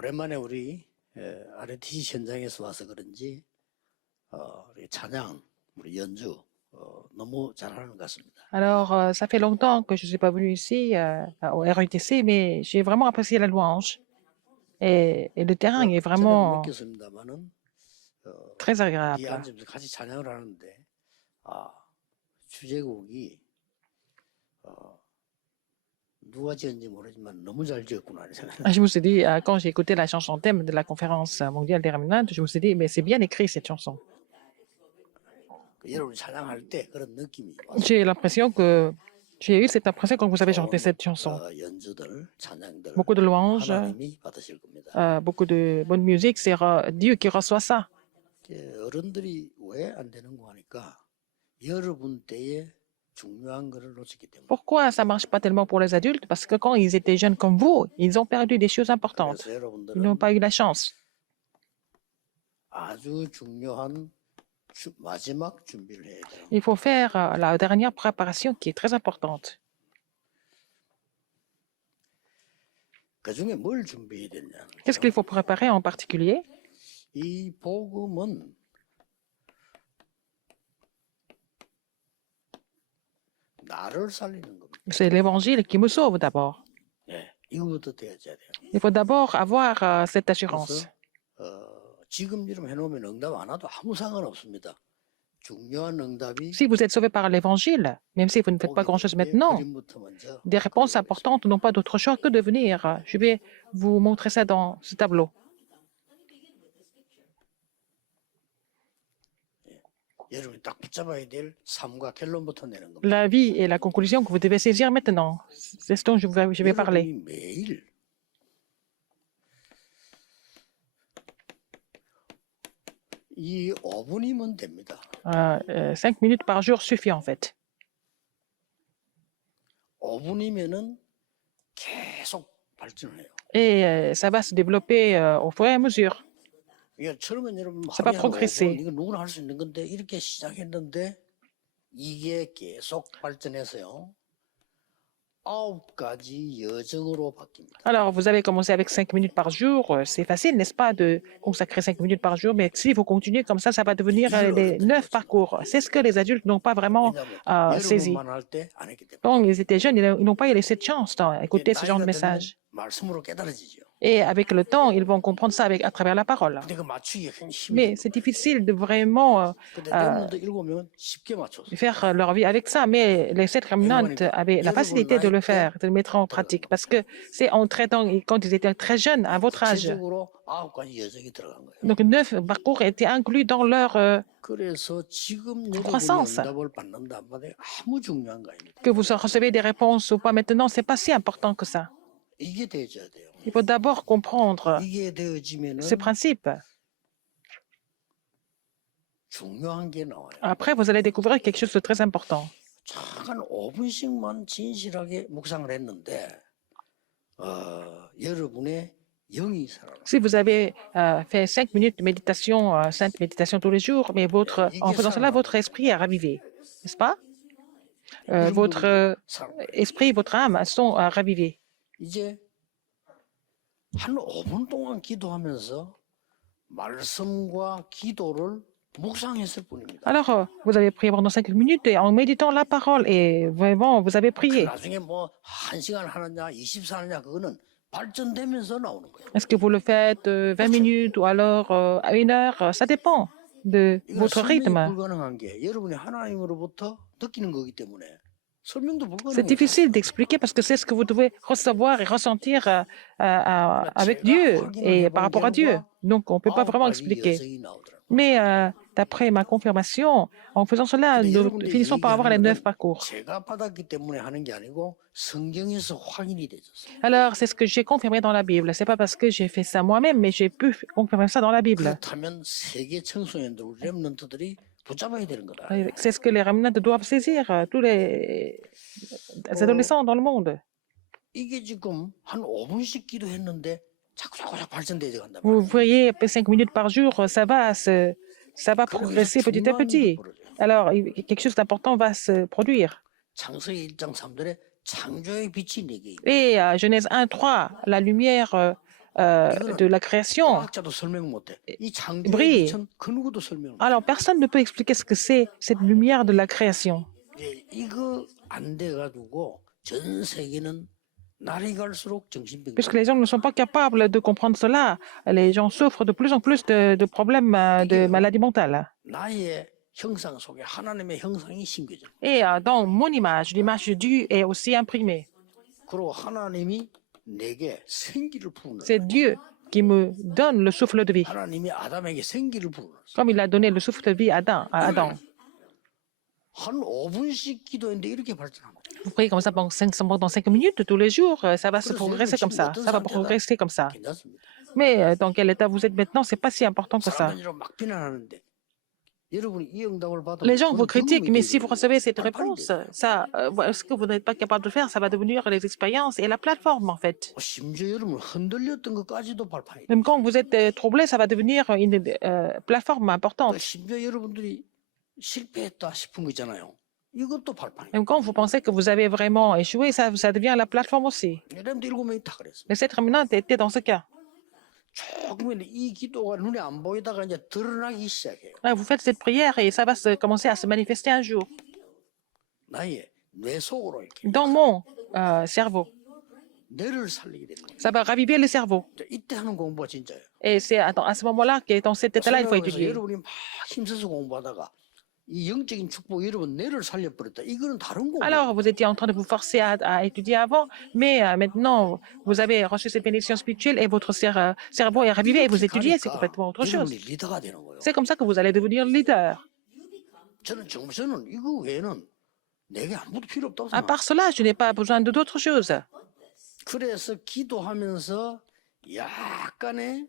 오랜만에 우리 RNTC 현장에서 와서 그런지 우리 찬양, 우리 연주 너무 잘하는 것 같습니다. Alors, ça fait longtemps que je ne suis pas venue ici au RUTC, mais j'ai vraiment apprécié la louange. Et le terrain est 전에도 vraiment 느꼈습니다만은 très 뒤에 agréable. 앉으면서 같이 찬양을 하는데 주제곡이 누가 지었는지 모르지만 너무 잘 지었구나 이런 생각. Je me suis dit, quand j'ai écouté la chanson thème de la conférence mondiale des Remnants, je me suis dit, mais c'est bien écrit cette chanson. 여러분이 찬양할 때 그런 느낌이 와서 J'ai eu cette impression quand vous avez chanté cette chanson. 연주들, 찬양들 Beaucoup de louanges, 하나님이 받으실 겁니다. beaucoup de bonne musique, c'est Dieu qui reçoit ça. 어른들이 왜 안 되는 거 하니까 여러분 때에 중요한 거를 놓쳤기 때문에. Pourquoi ça ne marche pas tellement pour les adultes? Parce que quand ils étaient jeunes comme vous, ils ont perdu des choses importantes. 그래서 Ils n'ont 여러분들은 pas eu la chance. 아주 중요한 마지막 준비를 해야 돼요. Il faut faire la dernière préparation qui est très importante. 그 중에 뭘 준비해야 되냐? Qu'est-ce qu'il faut préparer en particulier? 이 복음은 나를 살리는 겁니다. C'est l'évangile qui me sauve d'abord. 이거부터 돼야지 돼요. Il faut d'abord avoir cette assurance. 그래서 지금처럼 해놓으면 응답 안 와도 아무 상관없습니다. 중요한 응답이 Si vous êtes sauvé par l'évangile, même si vous ne faites pas grand-chose maintenant, 그림부터 먼저 des réponses importantes n'ont pas d'autre choix que de venir. Je vais vous montrer ça dans ce tableau. 여러분이 딱 붙잡아야 될 삶과 결론부터 내는 겁니다. La vie et la conclusion que vous devez saisir maintenant. C'est ce dont je vais parler. 여러분이 매일 이 5분이면 됩니다. 5 minutes par jour suffit en fait. 5분이면은 계속 발전해요. Et ça va se développer au fur et à mesure. 이게 처음엔 여러분 Ça va 하루에 한 progresser. 5분 이거 누구나 할 수 있는 건데 이렇게 시작했는데 이게 계속 발전해서요. 9가지 여정으로 바뀝니다. Alors, vous avez commencé avec 5 minutes par jour. C'est facile, n'est-ce pas, de consacrer 5 minutes par jour, mais si vous continuez comme ça va devenir les 9 parcours. C'est ce que les adultes n'ont pas vraiment 왜냐하면 saisi. 여러분만 할 때 안 했기 때문에. Quand ils étaient jeunes, ils n'ont pas eu cette chance d'écouter ce genre de 나이가 message. 들면 말씀으로 깨달아지죠. Et avec le temps, ils vont comprendre ça à travers la parole. 근데 그 맞추기가 굉장히 힘들어요. Mais c'est difficile de vraiment 근데 여러분도 7명은 쉽게 맞췄어요. faire leur vie avec ça. Mais les 7 remnantes avaient la facilité de le faire, de le mettre en pratique. Parce que c'est en traitant, quand ils étaient très jeunes, à votre âge. 구체적으로 9가지 여정이 들어간 거예요. Donc 9 parcours étaient inclus dans leur 그래서 지금 여러분이 croissance. 응답을 받는다 안 받아요? 아무 중요한 거 아닙니다. Que vous recevez des réponses ou pas maintenant, c'est pas si important que ça. 이게 되어져야 돼요. Il faut d'abord comprendre 이게 되어지면은 ce principe. 중요한 게 나와요. Après, vous allez découvrir quelque chose de très important. 잠깐 5분씩만 진실하게 묵상을 했는데 여러분의 영이 살아나. Si vous avez fait 5 minutes de méditation, sainte méditation tous les jours, mais en faisant cela, votre esprit est ravivé, n'est-ce pas? Votre esprit, votre âme sont ravivés. 이제 한 5분 동안 기도하면서 말씀과 기도를 묵상했을 뿐입니다. Alors, vous avez prié pendant 5 minutes et en méditant la parole et vraiment, vous avez prié. 나중에 뭐 1시간 하느냐 24 하느냐 그거는 발전되면서 나오는 거예요. Est-ce que vous le faites 20 minutes ou alors à 1 heure? Ça dépend de 이건 votre 설명이 rythme. 불가능한 게 여러분이 하나님으로부터 느끼는 거기 때문에 설명도 C'est 불가능해요. difficile d'expliquer parce que c'est ce que vous devez recevoir et ressentir avec Dieu et par rapport à Dieu. Donc, on ne peut pas vraiment 9가지 expliquer. 여정이 나오더라고요. Mais d'après ma confirmation, en faisant cela, nous finissons par avoir les 9 parcours. 제가 받았기 때문에 하는 게 아니고 성경에서 확인이 되졌어요. Alors, c'est ce que j'ai confirmé dans la Bible. C'est pas parce que j'ai fait ça moi-même, mais j'ai pu confirmer ça dans la Bible. 그렇다면 세계 청소년들, 우리 렘넌트들이 붙잡아야 되는 거다. C'est ce que les remnants doivent saisir, tous les adolescents dans le monde. 이게 지금 한 5분씩 기도했는데 자꾸 발전되어 간다. Vous voyez, 5 minutes par jour, ça va progresser petit à petit. Alors, quelque chose d'important va se produire. 창세기 1장 3절에 창조의 빛이 내게 Et Genèse 1, 3, la lumière de la création 과학자도 설명 못해. 이 창조에 brille. 미천 그 누구도 설명 못해. Alors, personne ne peut expliquer ce que c'est cette lumière de la création. 이거 안 돼가지고 전 세계는 날이 갈수록 정신병. Puisque les gens ne sont pas capables de comprendre cela, les gens souffrent de plus en plus de problèmes de maladies mentales. 나의 형상 속에 하나님의 형상이 심겨져. Et dans mon image, l'image de Dieu est aussi imprimée. 그리고 하나님이 내게 생기를 부는. C'est Dieu qui me donne le souffle de vie, 하나님이 아담에게 생기를 부는. comme il a donné le souffle de vie à Adam. 한 5분씩 기도했는데 이렇게 발전한 거야. Vous priez comme ça pendant 5 minutes tous les jours, ça va se progresser comme ça, ça va progresser comme ça. 괜찮습니다. Mais dans quel état vous êtes maintenant, c'est pas si important que ça. 사람들이 막 비난하는데 여러분이 이 응답을 받으면 Les gens vous 그건 critiquent, 경험이 mais si 되고 vous recevez cette 발판이 réponse, 돼요. ça, ce que vous n'êtes pas capable de faire, ça va devenir les expériences et la plateforme en fait. 심지어 여러분 흔들렸던 것까지도 발판이 돼요. Même quand vous êtes troublé, ça va devenir une plateforme importante. 심지어 여러분들이 실패했다 싶은 거 있잖아요. 이것도 발판이. Même quand vous pensez que vous avez vraiment échoué, ça devient la plateforme aussi. 여러분들 7명이 다 그랬어요. Les 7 éminentes étaient dans ce cas. 조금은 이 기도가 눈에 안 보이다가 이제 드러나기 시작해요. Vous faites cette prière et ça va commencer à se manifester un jour. 나의 뇌 속으로 이렇게 Dans mon cerveau. 뇌를 살리게 되는 거예요. Ça va raviver le cerveau. 이때 하는 공부가 진짜예요. Et c'est à ce moment-là, dans cet état-là, il faut 성경에서 étudier. 여러분이 막 힘써서 공부하다가 이 영적인 축복 여러분 뇌를 살려버렸다. 이거는 다른 공부. Alors, vous étiez en train de vous forcer à étudier avant, mais maintenant, vous avez reçu cette bénédiction spirituelle et votre cerveau est ravivé et vous étudiez, c'est complètement autre chose. 여러분이 리더가 되는 거예요. C'est comme ça que vous allez devenir leader. 저는 이거 외에는 내게 아무것도 필요 없다고 À 생각해요. part cela, je n'ai pas besoin d'autre chose. 그래서 기도하면서 약간의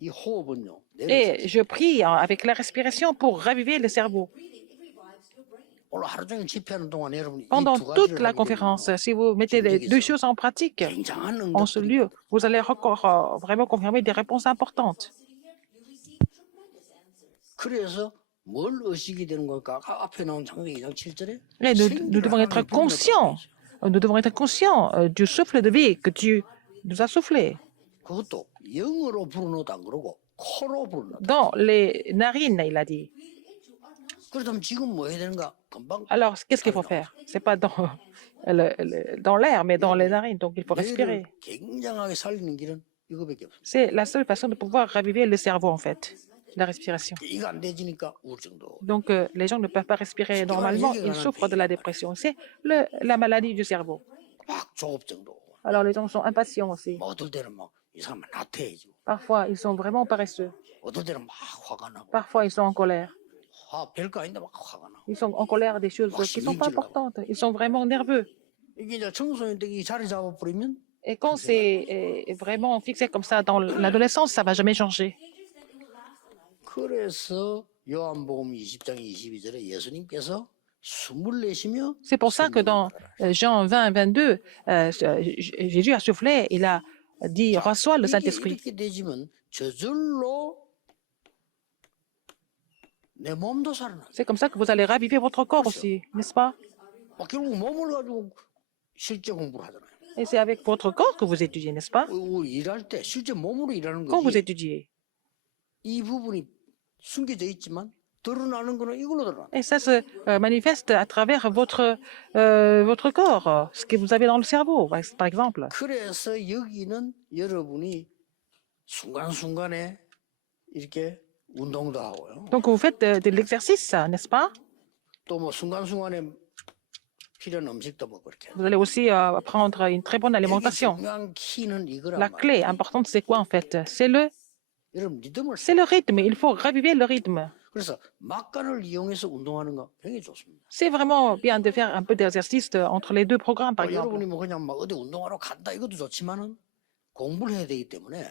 이 호흡은요. Et je prie avec la respiration pour raviver le cerveau. 오늘 하루 종일 집회하는 동안 여러분이 Pendant 이두 toute 가지를 la 하게 conférence, 되면 si vous mettez les deux choses en pratique, 굉장한 en ce 응답들이 lieu, vous allez encore vraiment confirmer des réponses importantes. 그래서 뭘 의식이 되는 걸까? 아까 앞에 나온 창세기 2장 7절에 Et nous devons être conscients. Nous devons être conscients du souffle de vie que Dieu nous a soufflé. 그것도 영어로 부르는 것도 안 그러고 코로 부르는 것. Dans les narines, il a dit. 그렇다면 지금 뭐 해야 되는가? 금방 Alors, qu'est-ce qu'il faut faire? C'est pas dans dans l'air, mais dans les narines. Donc, il faut respirer. 뇌를 굉장하게 살리는 길은 이거밖에 없어. C'est la seule façon de pouvoir raviver le cerveau, en fait, la respiration. 이거 안 되지니까 우울증도. Donc, les gens ne peuvent pas respirer normalement. Ils souffrent de la dépression. C'est la maladie du cerveau. 막 조급증도. Alors, les gens sont impatients aussi. 뭐 어떨 때는 막 이상하면 나태해지고, Parfois, ils sont vraiment paresseux. 어떨 때는 막 화가 나고, Parfois, ils sont en colère. 별거 아닌데 막 화가 나고. Ils sont en colère des choses qui ne sont pas importantes. Ils sont vraiment nerveux. 이게 이제 청소년 때 이 자리 잡아버리면 Et quand c'est vraiment fixé comme ça dans l'adolescence, ça ne va jamais changer. 그래서 요한복음 20장 22절에 예수님께서 숨을 내쉬며 C'est pour ça que dans Jean 20, 22, Jésus a soufflé, il a dit, reçois le 이게 Saint-Esprit. 이렇게 되지면 저절로 내 몸도 살아나. C'est comme ça que vous allez raviver votre corps aussi, n'est-ce pas? 막 결국 몸을 가지고 실제 공부를 하잖아요. Et c'est avec votre corps que vous étudiez, n'est-ce pas? 우리 일할 때 실제 몸으로 일하는 Quand vous 거지. étudiez. 이 부분이 숨겨져 있지만 드러나는 거는 이걸로 드러나. Et ça se manifeste à travers votre corps, ce que vous avez dans le cerveau, par exemple. 그래서 여기는 여러분이 순간순간에 이렇게 운동도 하고요. Donc vous faites de l'exercice, n'est-ce pas? 또 뭐 순간순간에 필요한 음식도 먹고 이렇게. Vous allez aussi prendre une très bonne 여기 alimentation. 중요한 키는 이거란 La 말이에요. clé importante, c'est quoi en fait? 여러분 리듬을 C'est le rythme. Il faut raviver le rythme. 그래서 막간을 이용해서 운동하는 거 굉장히 좋습니다. C'est vraiment bien de faire un peu d'exercice entre les deux programmes, par exemple. 여러분이 뭐 그냥 막 어디 운동하러 간다 이것도 좋지만은 공부를 해야 되기 때문에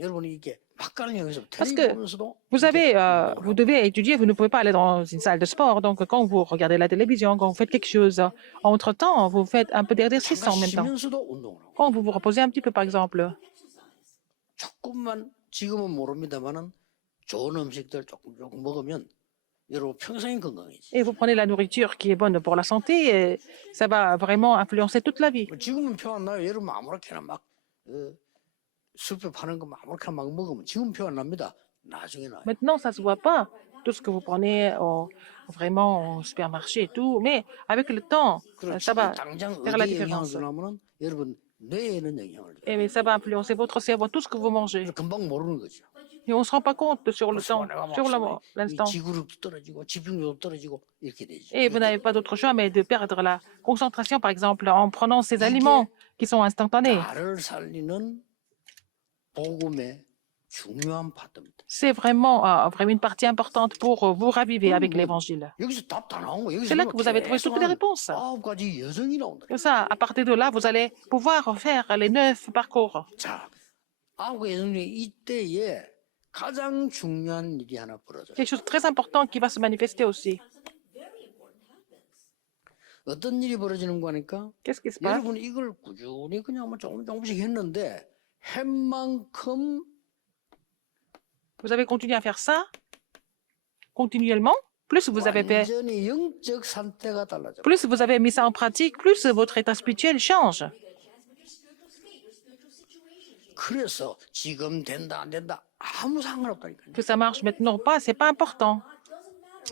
여러분이 이게 막간을 이용해서 Parce 텔레비 que 보면서도 vous devez étudier, vous ne pouvez pas aller dans une salle de sport. Donc, quand vous regardez la télévision, quand vous faites quelque chose, entre-temps, vous faites un peu d'exercice 잠깐 en même temps. 쉬면서도 운동을 하고 Quand vous vous reposez un petit peu, par exemple. 조금만 지금은 모릅니다만은 좋은 음식들 조금 먹으면 여러분 평생 건강해지. Et vous prenez la nourriture qui est bonne pour la santé, et ça va vraiment influencer toute la vie. 지금은 표 안 나요. 여러분 아무렇게나 막 숲에 파는 거 아무렇게나 막 먹으면 지금 표 안 납니다. 나중에 나요. Maintenant, ça ne se voit pas, tout ce que vous prenez vraiment au supermarché et tout, mais avec le temps, 그럼 ça 지금 va 당장 faire la 어디에 영향을 différence. 주냐면은 여러분 뇌에는 영향을 줘요. Et mais ça va influencer votre cerveau, tout ce que vous mangez. 그래서 금방 모르는 거죠. Et on ne se rend pas compte sur le temps, 내가 sur 먹으면 이 l'instant. 지구력도 떨어지고 집중력도 떨어지고 이렇게 되죠. Et vous n'avez pas d'autre choix mais de perdre la concentration, par exemple, en prenant ces aliments qui sont instantanés. 나를 살리는 복음의 중요한 파트입니다. C'est vraiment, vraiment une partie importante pour vous raviver avec l'évangile. 여기서 답 다 나온 거. 여기서 C'est là que vous avez trouvé toutes les réponses. 9가지 여정이 나온다. Comme ça, à partir de là, vous allez pouvoir faire les 9 parcours. 자, 9가지 여정이 이때에 가장 중요한 일이 하나 벌어져요. Quelque chose de très important qui va se manifester aussi. 어떤 일이 벌어지는 거니까 Qu'est-ce qui se passe? 여러분이 이걸 꾸준히 그냥 뭐 조금씩 했는데 한 만큼 Vous avez continué à faire ça continuellement. Plus vous avez fait, 완전히 영적 상태가 달라져. plus vous avez mis ça en pratique, plus votre état spirituel change. 그래서 지금 된다 안 된다 아무 상관없다니까요. Que ça marche maintenant ou pas, c'est pas important.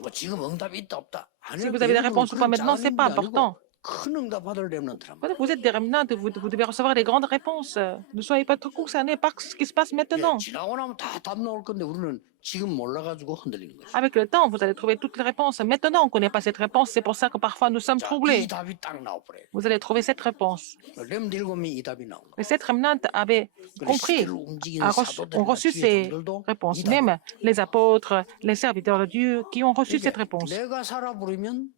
뭐 지금 응답이 있다 없다. Si vous avez des réponses ou pas maintenant, c'est pas important. 큰 응답 받을 렘넌트란 말이에요. Vous êtes des remnants, vous devez recevoir des grandes réponses. Ne soyez pas trop concernés par ce qui se passe maintenant. 지나고 나면 다 답 나올 건데 우리는 지금 몰라가지고 흔들리는 거죠. Avec le temps, vous allez trouver toutes les réponses. Maintenant, on ne connaît pas cette réponse. C'est pour ça que parfois nous sommes 자, 이 troublés. 답이 딱 나와버려요. Vous allez trouver cette réponse. 렘 일곱이 이 답이 나온 거예요. Et cette remnant avait compris, ont reçu ces réponses. Même les apôtres, les serviteurs de Dieu qui ont reçu cette réponse. 내가 살아버리면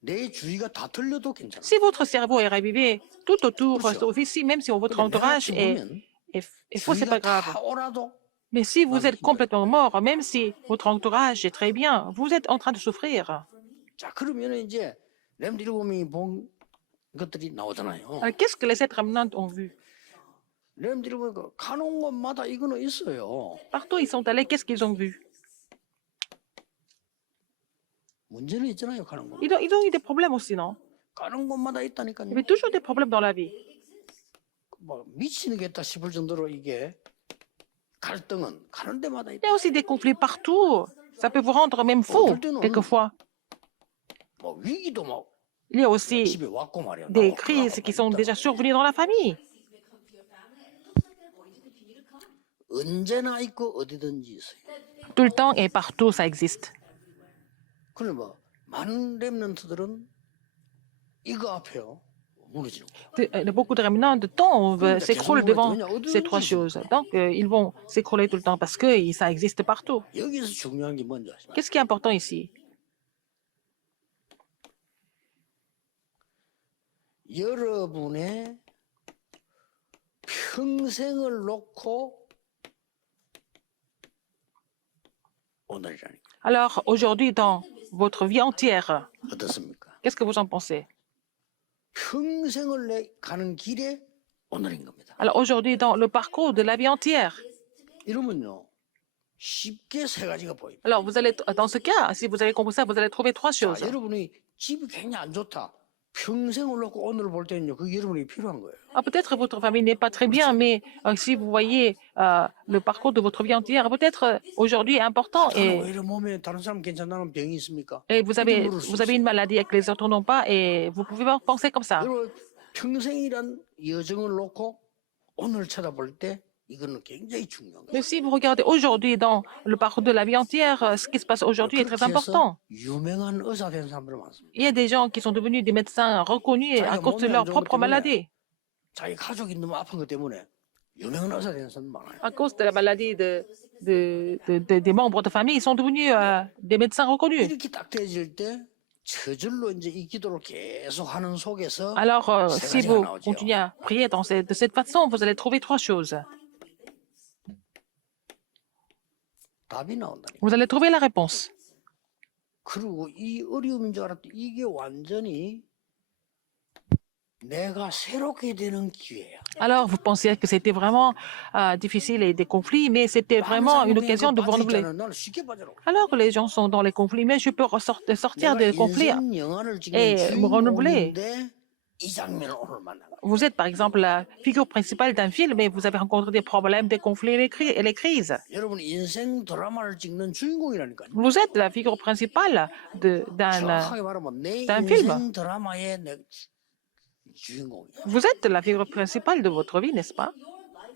내 주위가 다 틀려도 괜찮아. Si votre cerveau est ravivé tout autour, ici, même si votre entourage est faux, c'est pas grave. 다 오라도 Mais si vous êtes complètement mort, même si votre entourage est très bien, vous êtes en train de souffrir. 자 그러면 이제 렘 일곱이 본 것들이 나오잖아요. Alors, qu'est-ce que les sept remnants ont vu? 렘 일곱이 가는 곳마다 이거는 있어요. Partout ils sont allés, qu'est-ce qu'ils ont vu? 문제는 있잖아요. 가는 곳. Ils ont eu des problèmes aussi, non? 가는 곳마다 Il y 있다니까요. avait toujours des problèmes dans la vie. 뭐 미치겠다 싶을 정도로 이게 갈등은 가는 데마다 있다. Il y a aussi des conflits partout. Ça peut vous rendre même fou, quelquefois. 뭐 위기도 막 Il y a aussi 집에 왔고 말이야. des 나와, crises qui sont 있다. déjà survenues dans la famille. 언제나 있고 어디든지 있어요. Tout le temps et partout, ça existe. 그래 뭐 많은 렘넌트들은 이거 앞에요 무너지는 거예요. Beaucoup de remnants de temps s'écroulent devant ces trois choses. Donc, ils vont s'écrouler tout le temps parce que ça existe partout. 여기서 중요한 게 뭔지 아십니까? Qu'est-ce qui est important ici? 여러분의 평생을 놓고 오늘이라니까 Alors, aujourd'hui, dans votre vie entière, 어떻습니까? qu'est-ce que vous en pensez? 평생을 가는 길에 오늘인 겁니다. Alors, aujourd'hui, dans le parcours de la vie entière. 이러면요 쉽게 세 가지가 보입니다. Alors, vous allez, dans ce cas, si vous avez compris ça, vous allez trouver trois choses. 자, 여러분이 집이 굉장히 안 좋다. 평생을 놓고 오늘을 볼 때는요, 그게 여러분이 필요한 거예요. Ah, peut-être votre famille n'est pas très bien, mais si vous voyez le parcours de votre vie entière, peut-être aujourd'hui est important 저는 왜 이런 몸에 다른 사람 괜찮다는 병이 있습니까? et vous avez une maladie et que les autres n'ont pas et vous pouvez pas penser comme ça. 여러분 평생이란 여정을 놓고 오늘 쳐다볼 때 이거는 굉장히 중요한 거예요. Mais si vous regardez aujourd'hui dans le parcours de la vie entière, ce qui se passe aujourd'hui est très 그렇게 해서 important. 유명한 의사 된 사람들 많습니다. Il y a des gens qui sont devenus des médecins reconnus à cause de leur propre maladie, 자기 가족이 너무 아픈 것 때문에 유명한 의사 된 사람 많아요. à cause de la maladie des membres de famille, ils sont devenus des médecins reconnus. 이렇게 딱 돼질 때 저절로 이제 이 기도를 계속 하는 속에서 Alors, 세 si 가지가 vous 나오죠. continuez à prier de cette façon, vous allez trouver trois choses. 답이 나온다니까. Vous allez trouver la réponse. 그리고 이 어려움인 줄 알았더니 이게 완전히 내가 새롭게 되는 기회야. Alors, vous pensiez que c'était vraiment difficile et des conflits, mais c'était vraiment une occasion de vous renouveler. 나는 쉽게 빠져나가. Alors, les gens sont dans les conflits, mais je peux sortir des conflits 인생 영화를 찍는 et me renouveler. 주인공인데 이 장면을 오늘 만난 거예요. Vous êtes, par exemple, la figure principale d'un film et vous avez rencontré des problèmes, des conflits et les crises. 여러분 인생 드라마를 찍는 주인공이라니까요. Vous êtes la figure principale 정확하게 말하면 내 d'un film. 인생 드라마의 주인공이야. Vous êtes la figure principale de votre vie, n'est-ce pas?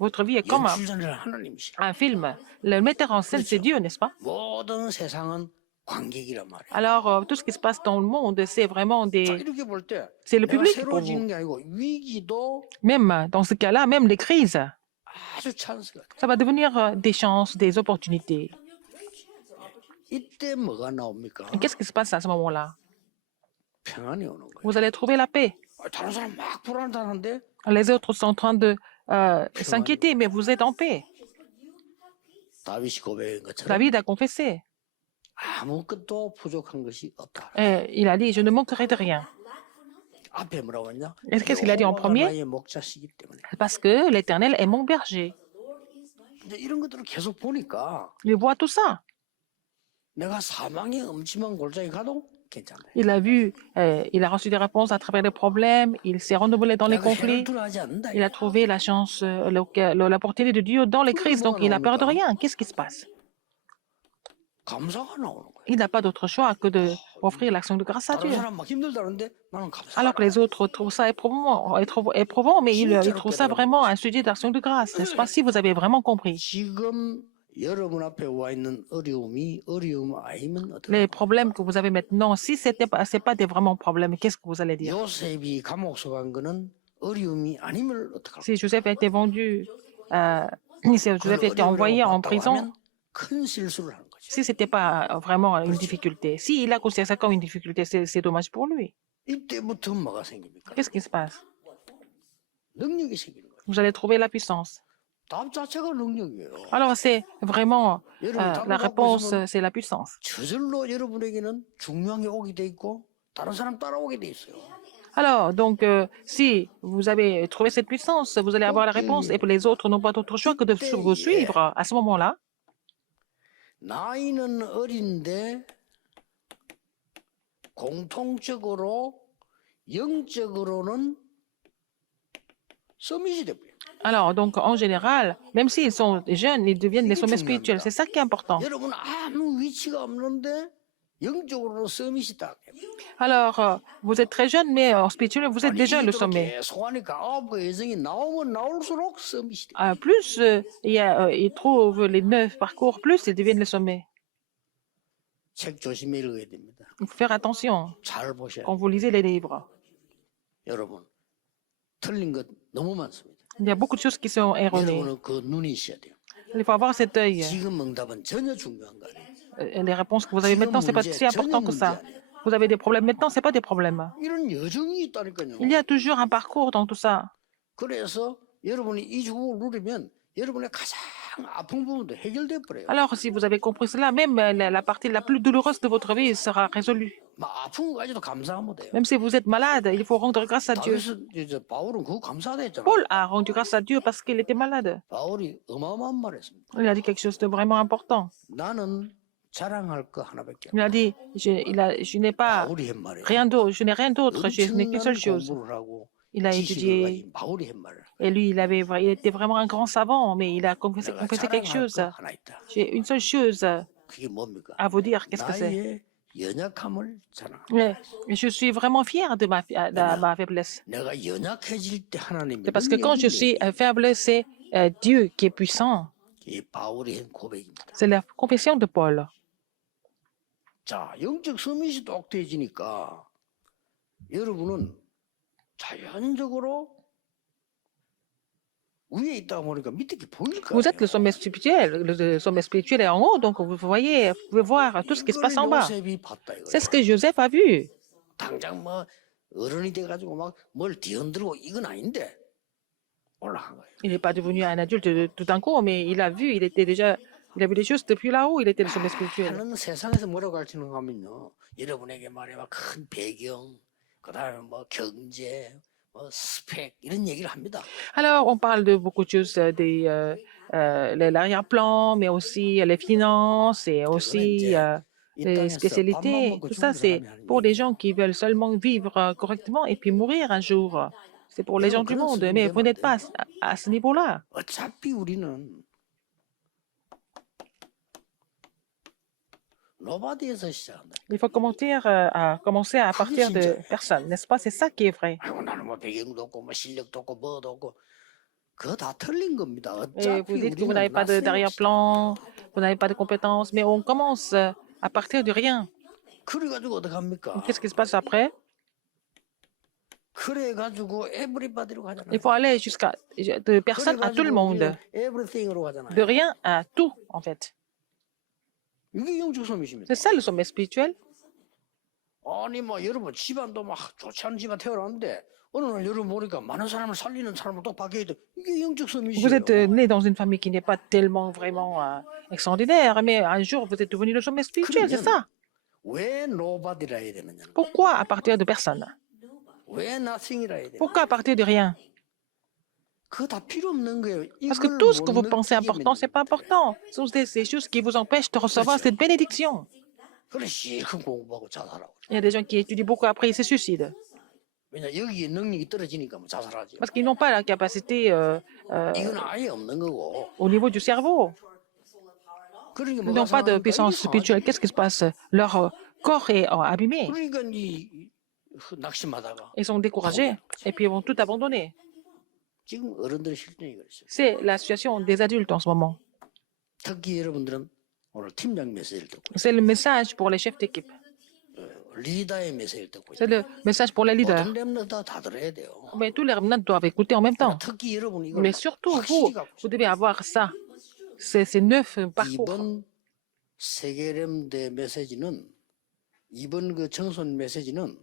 Votre vie est comme 연출자는 하나님이시라. un film. Le metteur en scène, c'est Dieu, n'est-ce pas? 모든 세상은 관객이란 말이야. Alors, tout ce qui se passe dans le monde, c'est vraiment 자, des... 이렇게 볼 때 C'est le 내가 public pour 새로워지는 vous. 게 아니고 위기도 Même dans ce cas-là, même les crises, 아주 찬스가 돼. ça va devenir des chances, des opportunités. 이때 뭐가 나옵니까? Et qu'est-ce qui se passe à ce moment-là? 평안이 오는 거예요. Vous allez trouver la paix. 다른 사람 막 불안하다는데 Les autres sont en train de s'inquiéter, mais vous êtes en paix. 다윗이 고백한 것처럼 David a confessé. 아무것도 부족한 것이 없다. Et il a dit, je ne manquerai de rien. 앞에 뭐라고 했냐? Et qu'est-ce qu'il a dit en 여호와가 premier? 나의 목자시기 때문에. Parce que l'Éternel est mon berger. 근데 이런 것들을 계속 보니까 Il voit tout ça. 내가 사망의 음침한 골짜기 가도 괜찮아요. Il a vu, il a reçu des réponses à travers les problèmes, il s'est renouvelé dans les 내가 해를 conflits, 두려워하지 않는다. il a trouvé la chance, l'opportunité de Dieu dans les crises, donc il n'a peur de rien. Qu'est-ce qui se passe? 감사가 나오는 거예요. Il n'a pas d'autre choix que d'offrir l'action de grâce à 다른 Dieu. 사람 막 힘들다는데 나는 감사. Alors que les autres trouvent ça éprouvant, mais ils trouvent ça vraiment un sujet d'action de grâce, n'est-ce pas? Si vous avez vraiment compris. 지금 여러분 앞에 와 있는 어려움이 어려움 아니면 어떻게? Les problèmes que vous avez maintenant, si c'est pas des vraiment problèmes, qu'est-ce que vous allez dire? 요셉이 감옥 속한 거는 어려움이 아니면 어떡할까? Si Joseph a été vendu, si Joseph a été envoyé en prison, 큰 실수를 하는 거죠. si c'était pas vraiment une difficulté, s'il a considéré ça comme une difficulté, c'est dommage pour lui. 이때부터 뭐가 생깁니까? Qu'est-ce qui se passe? 능력이 생기는 거예요. Vous allez trouver la puissance. 답 자체가 능력이에요. Alors c'est vraiment 여러분 la 답을 갖고 réponse, 있으면 c'est la puissance. 저절로 여러분에게는 중요한 게 오게 돼 있고 다른 사람 따라오게 돼 있어요. Alors, donc, si vous avez trouvé cette puissance, vous allez avoir la réponse et les autres n'ont pas d'autre choix que de vous suivre à ce moment-là. 나이는 어린데 공통적으로 영적으로는 서밋이 돼버려요. Alors, donc, en général, même s'ils sont jeunes, ils deviennent les sommets spirituels. C'est ça qui est important. 여러분 아무 위치가 없는데 영적으로는 서밋이 딱. Alors, vous êtes très jeune, mais en spirituel, vous êtes déjà le sommet. 계속 하니까 아홉 그 예정이 나오면 나올수록 서밋이 돼. Plus ils trouvent les 9 parcours, plus ils deviennent le sommet. 책 조심히 읽어야 됩니다. Il faut faire attention 잘 보셔야 quand vous lisez les livres. 여러분 틀린 것 너무 많습니다. Il y a beaucoup de choses qui sont erronées. 여러분은 그 눈이 있어야 돼요. Il faut avoir cet œil. 지금 응답은 전혀 중요한 거 아니에요. Les réponses que vous avez maintenant, c'est pas si important que ça. Vous avez des problèmes maintenant, c'est pas des problèmes. 이런 여정이 있다니까요. Il y a toujours un parcours dans tout ça. 그래서 여러분이 이 주곡을 누리면 여러분의 가장 아픈 부분도 해결돼 버려요. Alors, si vous avez compris cela, même la partie la plus douloureuse de votre vie sera résolue. 막 아픈 거까지도 감사하면 돼요. Même si vous êtes malade, il faut rendre grâce à Dieu. 이제 바울은 그거 감사하다 했잖아. Paul a rendu grâce à Dieu parce qu'il était malade. 바울이 어마어마한 말했습니다. Il a dit quelque chose de vraiment important. 나는 자랑할 거 하나밖에 Il a dit, je n'ai pas 바울이 한 말이에요. rien d'autre, je n'ai rien d'autre, je n'ai qu'une seule chose. 공부를 하고 Il a 지식을 étudié, 가진 바울이 한 말을. et lui, il était vraiment un grand savant, mais il a confessé 내가 quelque 자랑할 chose. 거 하나 있다. J'ai une seule chose 그게 뭡니까? à vous dire. Qu'est-ce que c'est? 나의 연약함을 자랑. Mais je suis vraiment fier de ma faiblesse. 내가 연약해질 때 하나님이 C'est parce que quand je suis faible, c'est Dieu qui est puissant. 이 바울이 한 고백입니다. C'est la confession de Paul. 자, 영적 서밋이 똑똑해지니까 여러분은 자연적으로 위에 있다 보니까 밑에 게 보일 거예요. Vous êtes le sommet spirituel est en haut, donc vous voyez, vous pouvez voir tout ce qui se passe en bas. 요셉이 봤다 이거예요. C'est ce que Joseph a vu. 당장 뭐 어른이 돼가지고 막 뭘 뒤흔들고 이건 아닌데 올라간 거예요. Il n'est pas devenu un adulte tout d'un coup, mais il a vu, il a vu des choses depuis là-haut, il était le sommet spirituel. 하는 세상에서 뭐라고 가르치는 가 하면요. 여러분에게 말해 큰 배경, 그다음에 뭐 경제, 뭐 스펙 이런 얘기를 합니다. Alors, on parle de beaucoup de choses, l'arrière-plan, mais aussi les finances et aussi 이 les 땅에서 밥만 spécialités, 먹고 tout ça, 죽은 c'est 사람이 하는 pour les 얘기예요. gens qui veulent seulement vivre correctement et puis mourir un jour. C'est pour les gens 여러분 du 그런 monde, 수준 mais 되면 vous 안 n'êtes 돼요. pas à ce niveau-là. 어차피 우리는 노바디에서 시작한다. Il faut commencer à 그게 partir de 진짜예요. personne, n'est-ce pas? C'est ça qui est vrai. 아이고 나는 뭐 배경도 없고 뭐 실력도 없고 뭐도 없고 그거 다 틀린 겁니다. Et vous 어차피 dites que vous 우리는 n'avez pas 나세로 d'arrière-plan, vous n'avez pas de compétences, mais on commence à partir de rien. 그래가지고 어떡합니까? Qu'est-ce qui se passe après? 그래가지고 에브리바디로 Il 가잖아요. faut aller de personne à tout le 그래가지고 monde, 우리는 에브리띵으로 de 가잖아요. rien à tout, en fait. 이게 영적 섬이십니다. C'est ça le sommet spirituel. 아니 뭐 여러분 집안도 막 좋지 않은 집안 태어났는데 어느 날 여러분 보니까 많은 사람을 살리는 사람을 또 바뀌게 돼. 이게 영적 Vous 섬이시죠. êtes né dans une famille qui n'est pas tellement vraiment extraordinaire, mais un jour vous êtes devenu le sommet spirituel, c'est ça. 왜 노바디라 해야 되느냐? Pourquoi à partir de personne? 왜 nothing이라 해야 되느냐? Pourquoi à partir de rien? 그거 다 필요 없는 거예요. Parce que 이걸 tout ce que 못 vous pensez important, 느끼게 c'est pas important. Ce sont des choses qui vous empêchent de recevoir cette bénédiction. 그래 실컷 공부하고 자살하고. Il y a des gens qui étudient beaucoup après, ils se suicident. 왜냐 여기에 능력이 떨어지니까 뭐 자살하지. Parce qu'ils n'ont pas la capacité 이건 아예 없는 거고. au niveau du cerveau. 그러니까 Ils 뭐가 n'ont pas de 상하니까 puissance 이게 spirituelle. 상하지. Qu'est-ce qui se passe? Leur corps est abîmé. 그러니까 이 낙심하다가 Ils sont découragés et puis ils vont tout abandonner. 지금 어른들의 실정이 그랬어요. C'est la situation des adultes en ce moment. 특히 여러분들은 오늘 팀장 메시지를 듣고 C'est le message pour les chefs d'équipe. 리더의 메시지를 듣고 C'est le message pour les leaders. 모든 렘너다 다 들어야 돼요. Mais tous les remnants doivent écouter en même temps. 특히 여러분 이걸 Mais surtout, 확실히 갖고 vous devez avoir ça. Ces 9 parcours. 이번 세계렘대 메시지는 이번 그 청소년 메시지는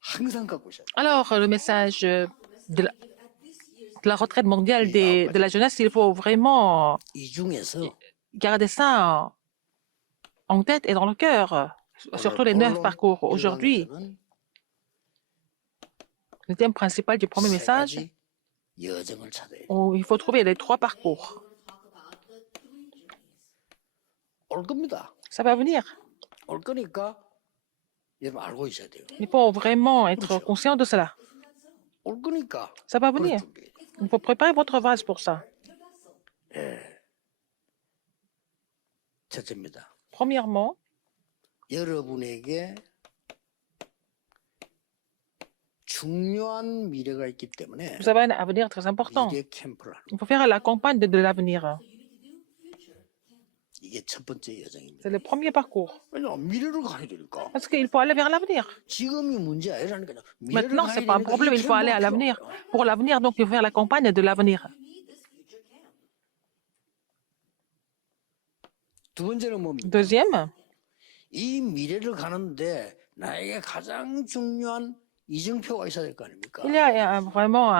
항상 갖고 있어요. Alors, le message de la retraite mondiale de la jeunesse, il faut vraiment 이 중에서 garder ça en tête et dans le cœur. Surtout les 9 parcours. Aujourd'hui, le thème principal du premier message, 여정을 찾아야 돼. il faut trouver les 3 parcours. 올 겁니다. Ça va venir. 올 거니까 여러분 알고 있어야 돼요. Il faut vraiment être conscient de cela. 올 거니까 Ça va 그걸 venir. 준비해야 돼요. Il faut préparer votre vase pour ça. 첫째입니다. Premièrement, 여러분에게 중요한 미래가 있기 때문에 vous avez un avenir très important. 미래 캠프를 하는 Il faut faire la campagne de l'avenir. 이게 첫 번째 여정입니다. C'est le premier parcours. 왜냐면 미래를 가야 되니까. Parce qu'il faut aller vers l'avenir. 지금이 문제 아니라니까요. 미래를 Maintenant, 가야 ce n'est pas un 되니까 problème, 이 il faut aller à 캠프가 l'avenir. 필요해요. Pour l'avenir, donc, il faut faire la campagne de l'avenir. 두 번째는 뭡니까? Deuxième, 이 미래를 가는데 나에게 가장 중요한 이정표가 있어야 될 거 아닙니까? il y a vraiment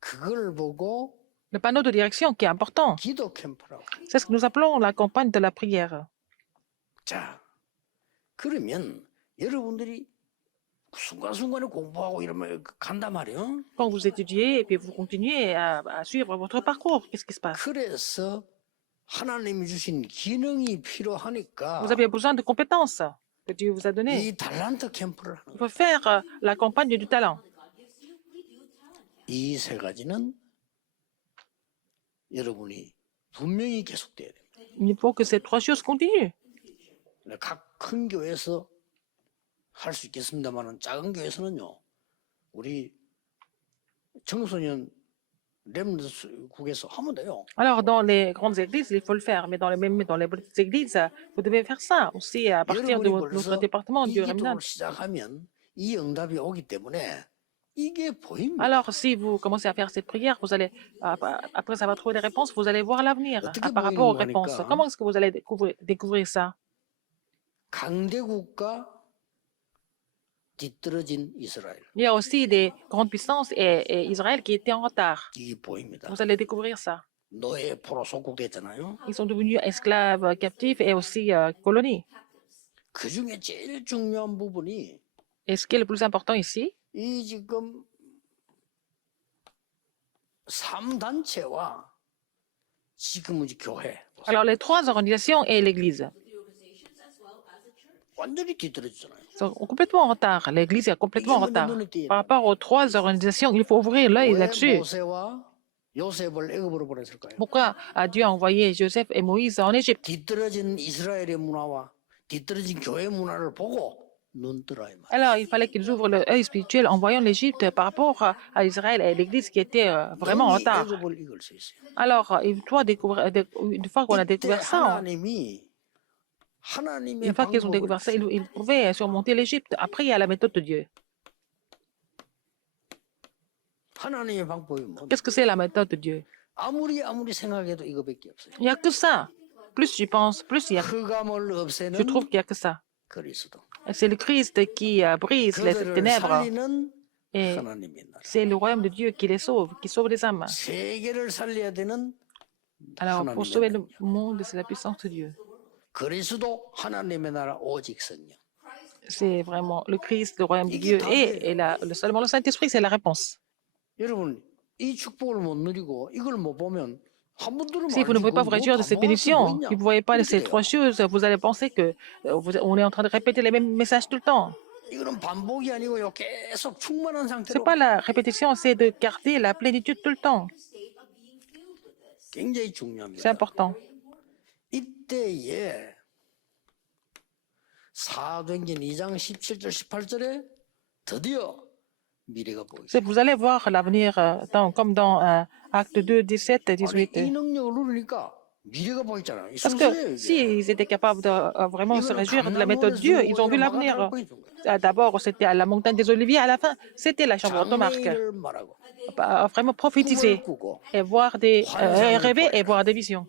그걸 보고 le panneau de direction qui est important. 기도 캠프라고. C'est ce que nous appelons la campagne de la prière. 자, 그러면 여러분들이 순간순간에 공부하고 이러면 간단 말이에요. Quand vous étudiez et puis vous continuez à suivre votre parcours, qu'est-ce qui se passe? 그래서 하나님이 주신 기능이 필요하니까 Vous avez besoin de compétences que Dieu vous a données. 이 달란트 캠프를 하는 Il faut faire la campagne du talent. 이 세 가지는 여러분이 분명히 계속돼야 됩니다. Il faut que ces 3 choses continuent. 각 큰 교회에서 할 수 있겠습니다만은 작은 교회에서는요, 우리 청소년 렘넌트국에서 하면 돼요. Alors, dans les grandes églises, il faut le faire, mais même dans les petites églises, vous devez faire ça aussi à partir de 여러분이 notre 벌써 département 이 du Remnant. 기도를 시작하면 이 응답이 오기 때문에 이게 보입니다. Alors, si vous commencez à faire cette prière, vous allez, après avoir trouvé les réponses, vous allez voir l'avenir par rapport aux réponses. Comment est-ce que vous allez découvrir ça? 강대국과 뒤떨어진 이스라엘. Il y a aussi des grandes puissances et Israël qui était en retard. 이게 보입니다. Vous allez découvrir ça. 노예 포로 속국했잖아요. Ils sont devenus esclaves captifs et aussi colonies. 그 중에 제일 중요한 부분이 Et ce qui est le plus important ici, 이 지금 3단체와 지금은 이제 교회 Alors, les trois organisations et l'Église 완전히 뒤떨어지잖아요. sont complètement en retard. L'Église est complètement en 이게 retard. 눈에 띄는 Par rapport aux trois organisations, il faut ouvrir l'œil 왜 là-dessus. 모세와 요셉을 애굽으로 보냈을까요? Pourquoi a Dieu envoyé Joseph et Moïse en Égypte? 뒤떨어진 이스라엘의 문화와 뒤떨어진 교회 문화를 보고 눈 뜨라 이 말. Alors, il fallait qu'ils ouvrent l'œil spirituel en voyant l'Égypte par rapport à Israël et l'Église qui était vraiment en 영이 retard. 애굽을 이길 수 있어요. Alors, il doit découvrir, une fois qu'on a 이때 découvert ça, 하나님의 une fois qu'ils ont 방법을 découvert ça, ils pouvaient surmonter l'Égypte. Après, il y a la méthode de Dieu. 하나님의 방법이 뭐? Qu'est-ce que c'est la méthode de Dieu? 아무리 생각해도 이거밖에 없어요. Il n'y a que ça. Plus j'y pense, plus il y a, 흑암을 je 없애는 trouve qu'il n'y a que ça. 그리스도. Et c'est le Christ qui brise les 그들을 ténèbres. 살리는 Et 하나님의 나라. c'est le royaume de Dieu qui les sauve, qui sauve les âmes. 세계를 살려야 되는 Alors, pour 하나님의 sauver 나라. le monde, c'est la puissance de Dieu. 그리스도 하나님의 나라 오직 성령. C'est vraiment le Christ, le royaume de Dieu. Et seulement le Saint-Esprit, c'est la réponse. 여러분 이 축복을 못 누리고 이걸 못 보면 한 번 들으면 Si vous ne pouvez pas vous réjouir de ces bénédictions, si vous ne voyez pas ces trois choses, vous allez penser que on est en train de répéter les mêmes messages tout le temps. 이거는 반복이 아니고요. 계속 충만한 Ce n'est 상태로 pas la répétition, c'est de garder la plénitude tout le temps. 굉장히 C'est 중요합니다. important. 이때에 사도행전 2장 17절 18절에 드디어 미래가 보이죠. Vous allez voir l'avenir comme dans Acte 2, 17 et 아니, 이 18. 능력을 누르니까 미래가 보이잖아요. 이 Parce 순서예요, que 이게. s'ils étaient capables de vraiment se 이거는 réjouir de la méthode 강남원에서 Dieu, ils ont vu 오히려 l'avenir. 막아달라고 해준 거예요. D'abord, c'était à la montagne des Oliviers, à la fin, c'était la chambre de Marc. 장래일을 말하고 Vraiment prophétiser 꿈을 꾸고 et voir rêver et voir des visions.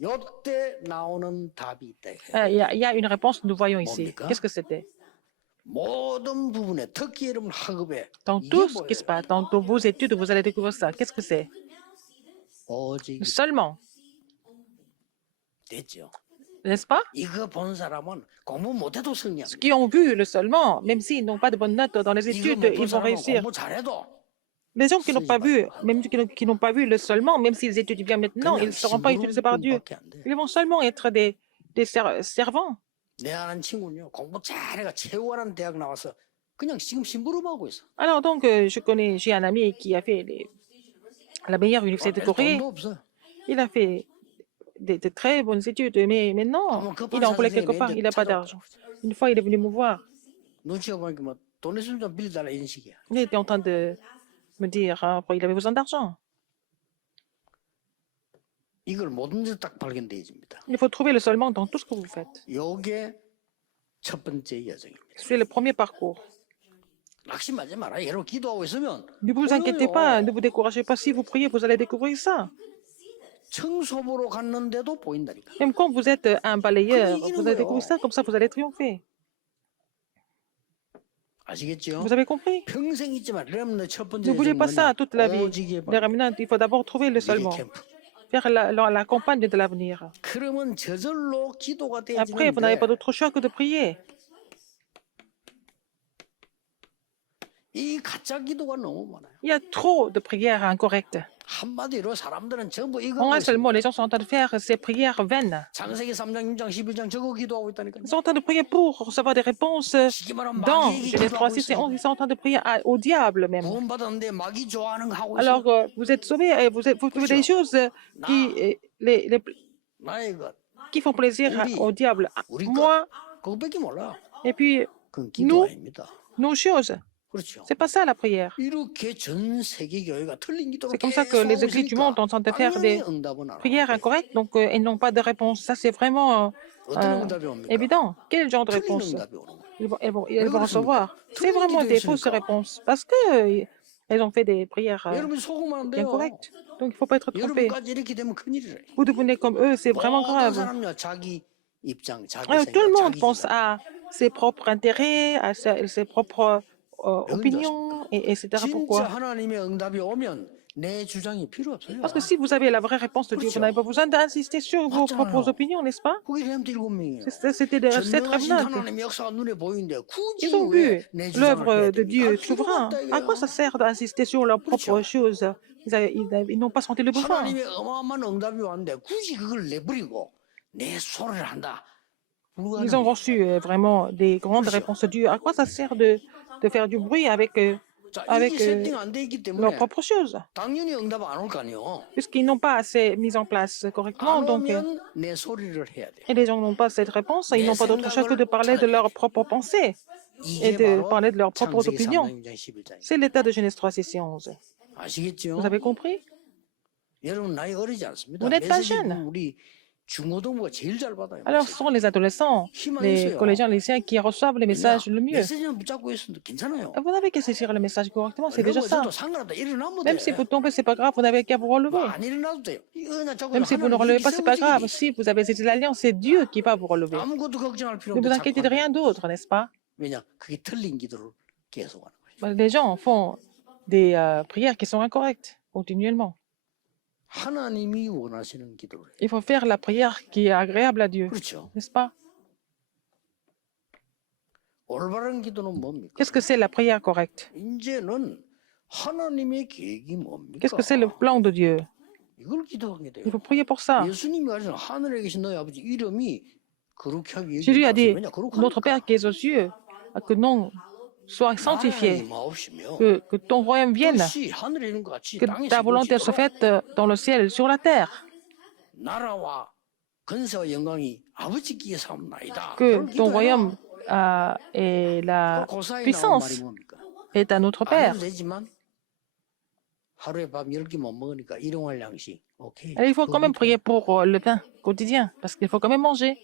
요때 나오는 답이 있다. Il y a une réponse que nous voyons ici. 뭡니까? Qu'est-ce que c'était? 모든 부분에 특히 여러분 학업에 Dans 이게 tout ce qui se 뭐예요? passe, dans vos études, vous allez découvrir ça. Qu'est-ce que c'est? 오직 Seulement, 됐죠. n'est-ce pas? 이거 본 사람은 공부 못해도 승리합니다. Ceux qui ont vu le seulement, même s'ils n'ont pas de bonnes notes dans les 이거 études, 못본 ils vont 사람은 réussir. 공부 잘해도 Les gens qui n'ont pas vu, même qui n'ont pas vu le seulement, même s'ils étudient bien maintenant, ils 그냥 ne seront pas utilisés par Dieu. 심부름꾼밖에 안 돼. Ils vont seulement être des servants. 내 아는 친구는요 공부 잘해가 최고라는 대학 나와서 그냥 지금 심부름하고 있어. Alors donc, j'ai un ami qui a fait la meilleure université de 그래서 Corée. 돈도 없어. Il a fait de très bonnes études, mais maintenant, il est employé quelque part, il n'a pas d'argent. Une fois, il est venu me voir. 눈치가 보니까 뭐돈 있으면 좀 빌려달라 이런 식이야. Il était en train de me dire il avait besoin d'argent. 이걸 뭐든지 딱 발견되어집니다. Il faut trouver le seulement dans tout ce que vous faites. 요게 첫 번째 여정입니다. C'est le premier parcours. 낙심하지 마라. 여러분 기도하고 있으면 Ne vous inquiétez pas, ne vous découragez pas. Si vous priez, vous allez découvrir ça. 청소부로 갔는데도 보인다니까. Même quand vous êtes un balayeur, vous allez découvrir ça, comme ça vous allez triompher. 아시겠죠? Vous avez compris? 평생 있지만 렘너 첫 번째 Ne voulez pas ça 여정은 toute la vie. 오직의 Les réminants, il faut d'abord trouver le 미래 seulement. 캠프. Faire la campagne de l'avenir. 그러면 저절로 기도가 Après, vous n'avez pas 되어지는데 d'autre choix que de prier. 이 가짜 기도가 너무 많아요. Il y a trop de prières incorrectes. 한마디로 사람들은 전부 이거 En 하고 un seul 있어요. mot, les gens sont en train de faire ces prières vaines. 창세기 3장, 6장, 11장 저거 기도하고 있다니까. Ils sont en train de prier pour recevoir des réponses 시기 말하면 dans 마귀에게 Genèse 3, 기도하고 6 et 있어요. 11. Ils sont en train de prier au diable même. 구원받았는데 마귀 좋아하는 거 하고 Alors, 있어요. vous êtes sauvés et vous trouvez des choses 나의 것. qui font plaisir au diable. 우리 Moi, 것. 그거밖에 몰라. et puis 그건 기도 nous, 아닙니다. nos choses. 그렇죠. C'est pas ça la prière. 이렇게 전 세계 교회가 틀린 기도를 C'est comme ça que 계속 les 하고 églises du monde 있으니까 sont en train de faire 당연히 des 응답은 안 prières 하고. incorrectes, donc elles n'ont pas de réponse. Ça, c'est vraiment 어떤 응답이 옵니까? évident. Quel genre de 틀린 réponse 응답이 오는 거예요. elles vont recevoir? C'est vraiment des fausses réponses parce que elles ont fait des prières 여러분 속으면 안 돼요. incorrectes. Donc, il ne faut pas être trompé. 여러분까지 이렇게 되면 큰일이래. Vous devenez comme eux, c'est vraiment 모든 grave. 사람요 자기 입장, 자기 Tout le 생각, monde 자기 pense 지각. à ses propres intérêts, à ses propres opinions, etc. 진짜 Pourquoi? 하나님의 응답이 오면 내 주장이 필요 없어요. Parce que si vous avez la vraie réponse de Dieu, vous n'avez pas besoin d'insister sur vos propres opinions, n'est-ce pas? 그게 렘트 7명이에요. C'était de cette 전능하신 revenante. 하나님의 역사가 눈에 보이는데 굳이 Ils ont 왜 vu 내 주장을 l'œuvre 해야 de 됩니까? Dieu 아, 필요가 souverain. 없다 À quoi 이거야. ça sert d'insister sur leurs propres choses? Ils n'ont pas senti le besoin. 하나님의 어마어마한 응답이 왔는데 굳이 그걸 내버리고 내 소리를 한다. Ils ont reçu vraiment des grandes réponses de Dieu. À quoi ça sert de faire du bruit avec 자, avec 이게 세팅 안 돼 있기 leurs 때문에 propres choses, 당연히 응답 안 올 거 아니에요. puisqu'ils n'ont pas assez mis en place correctement. 안 Donc, 오면 내 소리를 해야 돼. et les gens n'ont pas cette réponse, ils n'ont pas d'autre choix que de parler de leurs propres pensées et 이게 de 바로 parler de leurs propres 창세기 opinions. 3장 6장 11장. C'est l'état de Genèse 3, 6 et 11. 아시겠죠? Vous avez compris? 여러분 나이 어리지 않습니다. Vous n'êtes pas 메시지 jeune. 우리 중고등부가 제일 잘 받아요. Alors, ce sont les adolescents, les collégiens, les lycéens qui reçoivent les messages le mieux. 메시지만 붙잡고 있어도 괜찮아요. Vous n'avez qu'à saisir le message correctement, c'est déjà ça. 넘어져도 상관없다. 일어나면 Même 돼. si vous tombez, c'est pas grave, vous n'avez qu'à vous relever. 안 일어나도 돼요. 이거 나 자꾸 Même si vous ne relevez pas, c'est pas grave. Si vous avez saisi l'alliance, c'est Dieu qui va vous relever. 아무것도 걱정할 필요 Ne vous 없는데 inquiétez de rien d'autre, n'est-ce pas? 왜냐? 그게 틀린 기도를 계속하는 거예요. Les gens font des prières qui sont incorrectes continuellement. 하나님이 원하시는 기도를 해요. Il faut faire la prière qui est agréable à Dieu, 그렇죠. n'est-ce pas? 올바른 기도는 뭡니까? Qu'est-ce que c'est la prière correcte? 이제는 하나님의 계획이 뭡니까? Qu'est-ce que c'est le plan de Dieu? 이걸 기도하게 돼요. Il faut prier pour ça. 예수님이 가르치는 하늘에 계신 너희 아버지 이름이 거룩하게 Jésus a dit, 왜냐? notre Père qui est aux cieux, que non soit sanctifié, que ton royaume vienne, 뜻이 하늘에 있는 것 같이 que 땅에 ta volonté soit faite dans le ciel et sur la terre, 나라와 건세와 영광이 아버지께 사옵나이다. que ton royaume et la puissance est à notre Père. 되지만 하루에 밥 10개 못 먹으니까 일용할 양식. 오케이. Alors, il faut quand même prier pour le pain quotidien, parce qu'il faut quand même manger.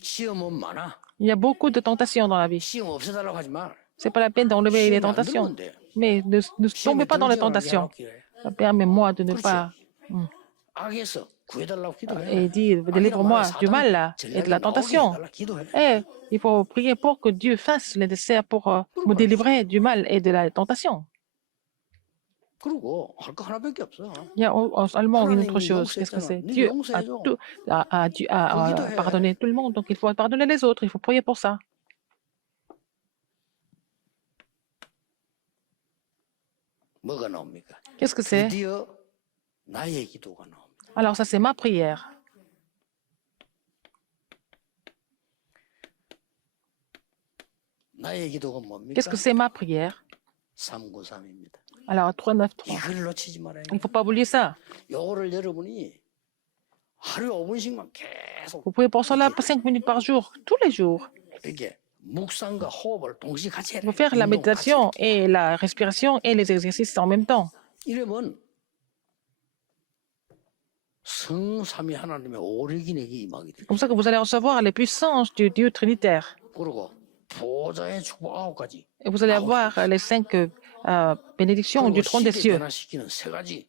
시험은 많아. Il y a beaucoup de tentations dans la vie. 시험 없애달라고 하지 마. C'est pas la peine d'enlever les 시험이 안 tentations. 들어오면 돼. Mais ne tombez pas dans les tentations. Permets-moi de ne pas. 악에서 구해달라고 기도해. Et dit, délivre-moi du mal là, et de la tentation. Et il faut prier pour que Dieu fasse le nécessaire pour me délivrer du mal et de la tentation. 그리고 할 거 하나밖에 없어. Il y a seulement une autre chose. Qu'est-ce que c'est? Dieu a pardonné tout le monde, donc il faut pardonner les autres. Il faut prier pour ça. 뭐가 나옵니까? Qu'est-ce que c'est? 드디어 나의 기도가 나옵니다. Alors ça, c'est ma prière. 나의 기도가 뭡니까? Qu'est-ce que c'est ma prière? 393입니다. Alors 393. 이걸 놓치지 말아요. Il ne faut pas oublier ça. 요거를 여러분이 하루에 5분씩만 계속 Vous pouvez pour cela 5 minutes par jour, tous les jours. 이렇게 묵상과 호흡을 동시에 같이 해라. Il faut faire la méditation et la respiration et les exercices en même temps. 이러면 성삼위 하나님의 오력이 내게 임하게 돼. Comme ça que vous allez recevoir les puissances du Dieu trinitaire. 그리고 보좌의 축복 9가지. Et vous allez avoir les 5 bénédictions du trône des cieux. 변화시키는 3가지.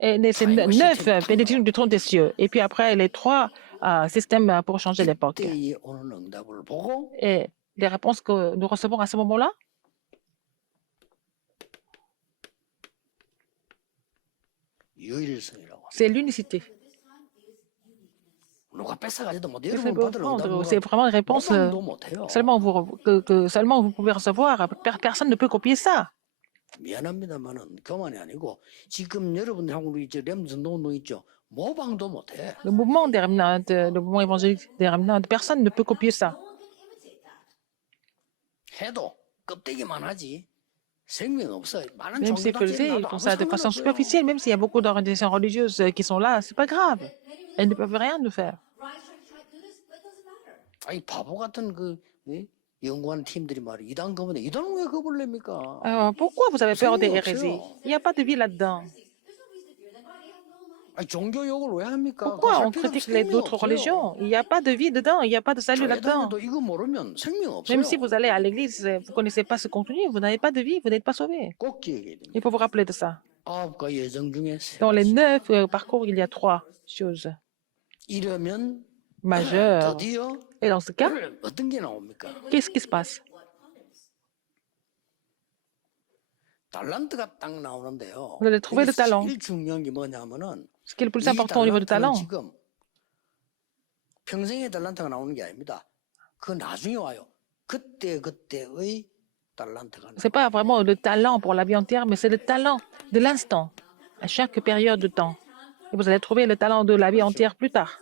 Et ces 9 bénédictions du trône des cieux. Et puis après, les 3 systèmes pour changer l'époque. 이때에 오는 응답을 보고 Et les réponses que nous recevons à ce moment-là, 유일성이라고. c'est l'unicité. 누가 뺏어가지도 못 C'est 여러분 받을 응답은 c'est vraiment une réponse 모방도 못해요. seulement que seulement vous pouvez recevoir. Personne ne peut copier ça. 미안합니다만은 그만이 아니고 지금 여러분들하고 우리 저 렘즈 노노 있죠. 모방도 못해. Le mouvement des remnants, le mouvement évangélique des remnants, personne ne peut copier ça. 해도 껍데기만 하지 생명 없어. 많은 Même s'ils le faisaient, ils font ça de façon superficielle, même s'il y a beaucoup d'organisations religieuses qui sont là, c'est pas grave. Elles ne peuvent rien nous faire. 아니 바보 같은 그 연구하는 팀들이 말이 이단 거면 이단은 왜 겁을 냅니까? Alors, pourquoi vous avez peur des hérésies? Il n'y a pas de vie là-dedans. 아니 종교 욕을 왜 합니까? Pourquoi on critique les autres religions? Il n'y a pas de vie dedans, il n'y a pas de salut là-dedans. 도 이거 모르면 생명 없어요. Même si vous allez à l'église, vous ne connaissez pas ce contenu, vous n'avez pas de vie, vous n'êtes pas sauvé. 꼭 기억해야 됩니다. Il faut vous rappeler de ça. 9가 예정 중에 세 Dans les 가지. 9 parcours, il y a 3 choses 이러면 majeures. 드디어 Et dans ce cas, 어떤 게 나옵니까? qu'est-ce qui se passe? 달란트가 딱 나오는데요. Vous allez trouver le talent. 제일 중요한 게 뭐냐면은 Ce qui est le plus 이 important au niveau du 달란트는 talent, 지금 평생의 달란트가 나오는 게 아닙니다. 그 나중에 와요. 그때의 달란트가 나와요. c'est pas vraiment le talent pour la vie entière, mais c'est le talent de l'instant. à chaque période de temps. Et vous allez trouver le talent de la vie entière plus tard.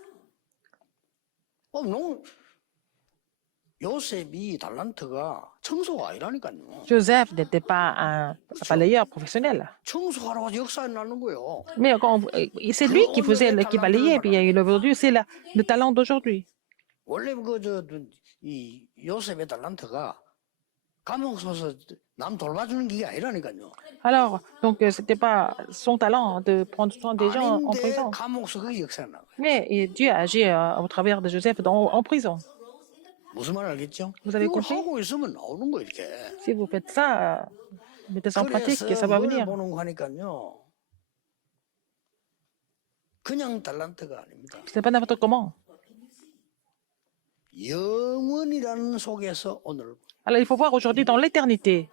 요셉이 달란트가 청소가 아니라니까요. Joseph n'était pas un balayeur professionnel. 청소하러 가서 역사에 나는 거예요. Mais c'est lui qui balayait, puis aujourd'hui, c'est le talent d'aujourd'hui. 원래 이 요셉의 달란트가 감옥 서서 남 돌봐주는 게 아니라니까요. Alors, donc, c'était pas son talent de prendre soin des gens en 아닌데 prison. 감옥 서 그게 역사에 나는 거예요. Mais Dieu agit au travers de Joseph en prison. 무슨 말 알겠죠? Vous avez 이걸 compris? 하고 있으면 나오는 거 이렇게. Si vous faites ça, mettez ça en pratique et ça 그래서 va 뭘 venir. 보는 거 하니까요. 그냥 달란트가 아닙니다. C'est pas n'importe comment. 영원이라는 속에서 오늘 Alors, il faut voir aujourd'hui dans l'éternité.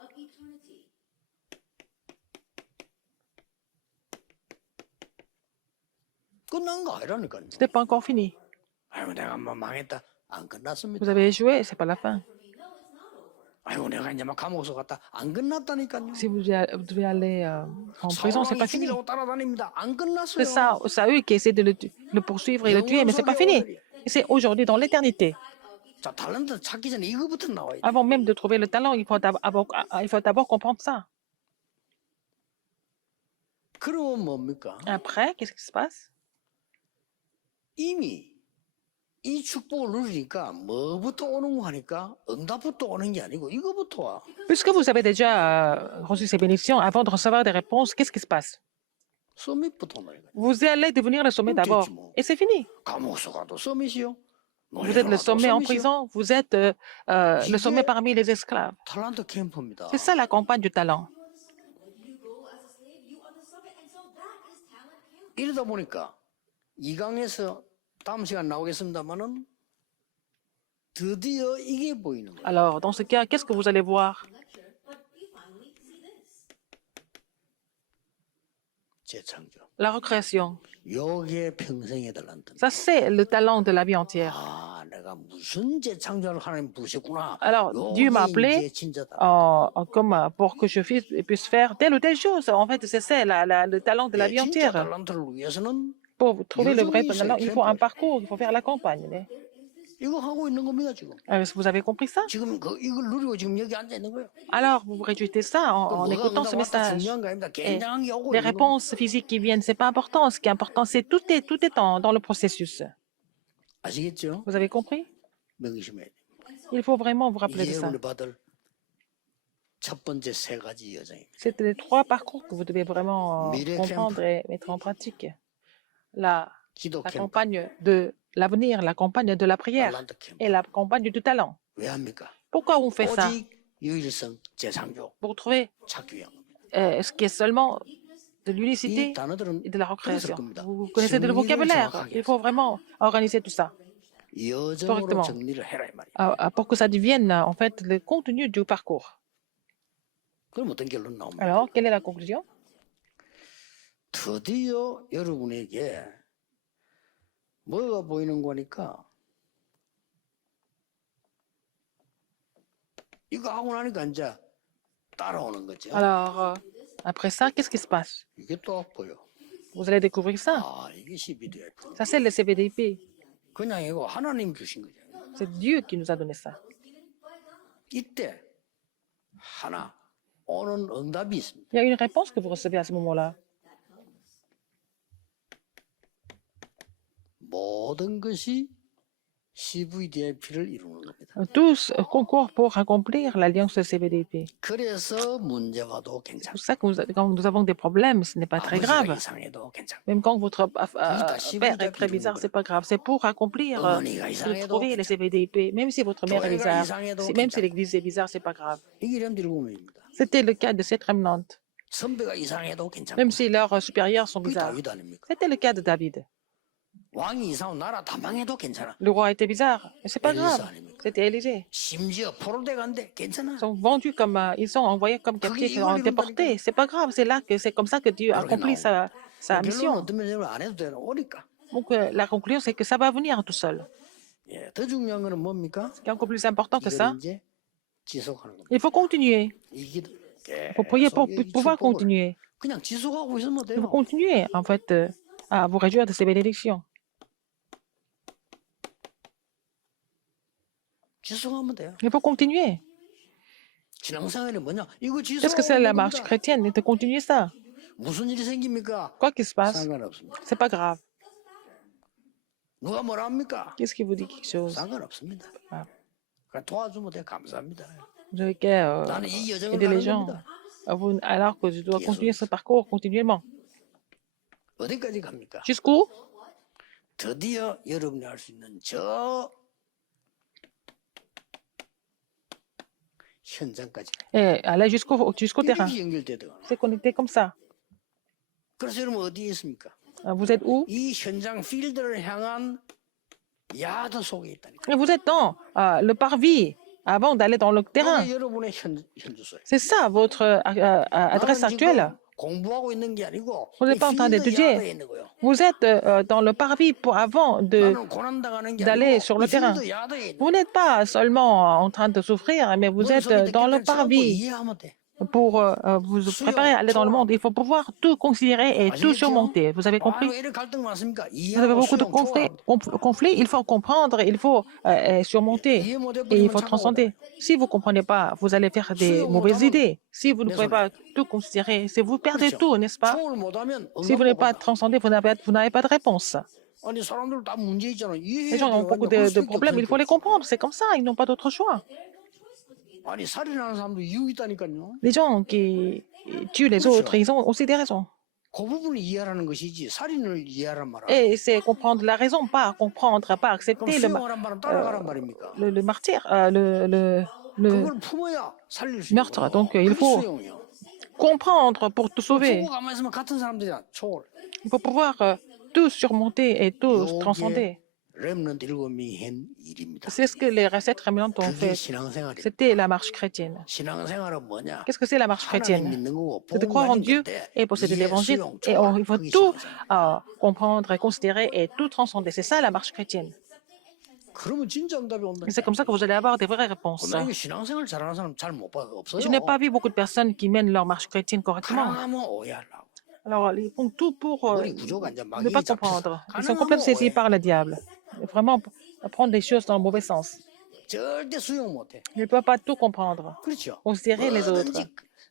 끝난 거 아니라니까요. Ce n'est pas encore fini. 아이고 내가 뭐 망했다. 안 끝났습니다. Vous avez échoué, c'est pas la fin. 아이고 내가 이제 막 감옥서 갔다. 안 끝났다니까요. Si vous devez aller en prison, c'est 사울왕이 pas fini. 죽이려고 따라다닙니다. 안 끝났어요. C'est eux qui essaient de le poursuivre et le tuer, mais c'est pas fini. Et c'est aujourd'hui dans l'éternité. 자, 달란트 찾기 전에 이거부터 나와야 돼. Avant même de trouver le talent, il faut d'abord comprendre ça. 그러면 뭡니까? Après, qu'est-ce qui se passe? 이미 이 축복을 누리니까 뭐부터 오는 거 하니까 응답부터 오는 게 아니고 이거부터 와. Puisque vous avez déjà reçu ces bénédictions, avant de recevoir des réponses, qu'est-ce qui se passe? 서밋부터 오는 거야. Vous allez devenir le sommet d'abord. Et c'est fini. 감옥서 가도 서밋이요. Vous êtes le sommet en prison, vous êtes le sommet parmi les esclaves. 탤런트 캠프입니다. C'est ça la campagne du talent. 이러다 보니까 2강에서 다음 시간 나오겠습니다만은 드디어 이게 보이는 거예요. Alors, dans ce cas, qu'est-ce que vous allez voir? 재창조. La recréation. 요게 평생의 탤런트. Ça, c'est le talent de la vie entière. 아, 내가 무슨 재창조를 하나님 부르셨구나. Alors, Dieu m'a 요게 appelé 이제 진짜다. comme pour que je puisse faire telle ou telle chose. En fait, c'est ça le talent de la vie 진짜 entière. 탤런트를 위해서는 Pour trouver le vrai talent, il faut un parcours, il faut faire la campagne. 이거 하고 있는 겁니다 지금. Vous avez compris ça? 지금 이걸 누리고 지금 여기 앉아 있는 거예요. Alors, vous réjouissez ça en écoutant ce message. 중요한 거 아닙니다. Et 굉장한 게 오고 les 있는 겁니다. réponses physiques qui viennent, c'est pas important. Ce qui est important, c'est tout est dans le processus. 아시겠죠? Vous avez compris? 명심해야 돼. Il faut vraiment vous rappeler de 이게 ça. 우리 받을 첫 번째 세 가지 여정입니다. C'est les 3 parcours que vous devez vraiment Mire comprendre et mettre en pratique. La 기도 캠프, campagne de l'avenir, la campagne de la prière 탤런트 캠프. et la campagne du talent. 왜 합니까? Pourquoi on fait ça? 오직 유일성, 재창조 Pour trouver 찾기 위한 겁니다. ce qui est seulement de l'unicité 이 단어들은 et de la recréation. 겁니다. Vous connaissez le 정리를 vocabulaire. 정확하게 Il faut vraiment organiser tout ça 여정으로 correctement. 정리를 해라 이 말이에요. pour que ça devienne en fait le contenu du parcours. 그럼 어떤 결론 나옵니까? Alors, quelle est la conclusion? 드디어 여러분에게 뭐가 보이는 거니까 이거 하고 나니까 이제 따라오는 거죠. Alors, après ça, qu'est-ce qui se passe? 이게 또 보여. Vous allez découvrir ça. 아, 이게 CBDF. Ça, c'est le CBDP. 그냥 이거 하나님 주신 거죠. C'est Dieu qui nous a donné ça. 이때 하나 오는 응답이 있습니다. Il y a une réponse que vous recevez à ce moment-là. 모든 것이 CVDIP를 이루는 겁니다. Tous concourent pour accomplir l'alliance CBDP. 그래서 문제와도 C'est 괜찮고 pour ça que quand nous avons des problèmes, ce n'est pas très 아버지가 grave. 이상해도 괜찮고 Même quand votre père est très bizarre, c'est pas grave. C'est pour accomplir, 어머니가 pour 이상해도 trouver les CBDP. Même si votre mère est bizarre, même si l'église est bizarre, c'est pas grave. 이게 렘디르고문입니다. C'était le cas de cette remnante. 선배가 이상해도 괜찮고 Même si leurs supérieurs sont 그게 bizarres. 다윗 아닙니까? C'était le cas de David. 왕이 이상하면 나라 다 망해도 괜찮아. Le roi était bizarre, mais c'est pas grave. C'était Élisée. 심지어 포로돼 간데 괜찮아. Ils sont vendus comme, ils sont envoyés comme captifs, déportés. C'est pas grave, c'est comme ça que Dieu accomplit sa 결론은 mission. 어떤 면에는 안 해도 되는 오니까. Donc la conclusion, c'est que ça va venir tout seul. 예, 더 중요한 거는 뭡니까? Ce qui est encore plus important que ça, 이걸 이제 지속하는 겁니다. il faut continuer. 이 기도 Il faut prier pour 계속 이 pouvoir 축복을 continuer. 그냥 지속하고 있으면 Vous 돼요. continuez, en fait, à vous réjouir de ces bénédictions. 지속하면 돼요. Il faut continuer. 신앙생활이 뭐냐? 이거 Qu'est-ce que c'est 지속하면 la marche 됩니다. chrétienne? De continuer ça. 무슨 일이 생깁니까? Quoi qu'il se passe, 상관없습니다. c'est pas grave. 누가 뭐라 합니까? Qu'est-ce qui vous dit quelque chose? 상관없습니다. 아. 그러니까 도와주면 돼. 감사합니다. Vous avez qu'à 나는 이 여정을 aider les 가는 gens. 겁니다. Alors que je dois continuer ce parcours continuellement. 어디까지 갑니까? Jusqu'où? 드디어 여러분이 할 수 있는 저 현장까지. Et aller jusqu'au terrain. 이렇게 연결되더라. C'est connecté comme ça. 그래서 여러분 어디에 있습니까? Vous êtes où? 이 현장 필드를 향한 야드 속에 있다니까. Et vous êtes dans le parvis avant d'aller dans le terrain. 이게 여러분의 현주소예요. C'est ça votre adresse 나는 actuelle. 지금 공부하고 있는 게 아니고 Vous n'êtes pas en train 필드 d'étudier. 야드에 있는 거예요. Vous êtes dans le parvis avant 나는 고난 당하는 게 d'aller 아니고 sur le 이 terrain. 필드 야드에 있는 Vous n'êtes pas seulement en train de souffrir, mais vous êtes dans le parvis 이해하면 돼. pour vous préparer à aller dans le monde. Il faut pouvoir tout considérer et tout surmonter. Vous avez compris? 왜 이렇게 갈등 많습니까? Vous avez 이해하고 beaucoup de 수용, 초월하면 conflits. Il faut comprendre, il faut surmonter 이해 못 et il 해버리면 faut transcender. Si vous ne comprenez pas, vous allez faire des mauvaises idées. Si vous ne pouvez pas tout considérer, si vous perdez tout, n'est-ce pas? 초월 못하면 Si vous n'avez pas transcendé, vous n'avez pas de réponse. 아니 사람들 다 문제 있잖아. Les 이해해야 gens ont 돼요. beaucoup 그럴 de 수밖에 problèmes, il faut les 없으니까. comprendre. C'est comme ça, ils n'ont pas d'autre choix. 아니 살인하는 사람도 이유 있다니까요. Les gens qui tuent les autres, ils ont aussi des raisons. 그 부분을 이해하라는 것이지 살인을 이해하란 말. Et c'est comprendre la raison, pas comprendre, pas 그럼 accepter 수용하란 말은 따라가란 말입니까? le martyr, le 그걸 품어야 살릴 수 meurtre. 있는 Donc, il faut comprendre pour tout sauver. 보고 가만히 있으면 같은 사람들이야. 초월. Il faut pouvoir tout surmonter et tout transcender. 렘넌트 7명이 한 일입니다. C'est ce que les recettes rémanentes ont 그게 fait. 신앙생활이에요. C'était la marche chrétienne. 신앙생활은 뭐냐? Qu'est-ce que c'est la marche 하나님 chrétienne? 믿는 거고 C'est de 복음 croire en 가진 Dieu 건데 et posséder 이해, l'évangile. 수용, Et 초월. il faut 그게 tout 신앙생활. comprendre et considérer et tout transcender. C'est ça la marche chrétienne. 그러면 진짜 응답이 온다. Et c'est comme ça que vous allez avoir des vraies réponses. 나 이게 신앙생활 잘하는 사람 잘 못 봐 없어요. Je n'ai pas vu beaucoup de personnes qui mènent leur marche chrétienne correctement. 가능하면 오해하려고. Alors, ils font tout pour 머리 구조가 이제 ne 마귀에 pas 잡혀서 comprendre. Ils sont 가능하면 complètement saisis 오해. par le diable. Vraiment, prendre les choses dans le mauvais sens. 절대 수용 못해. Ils ne peuvent pas tout comprendre. 그렇죠. Considérer les autres. 뭐든지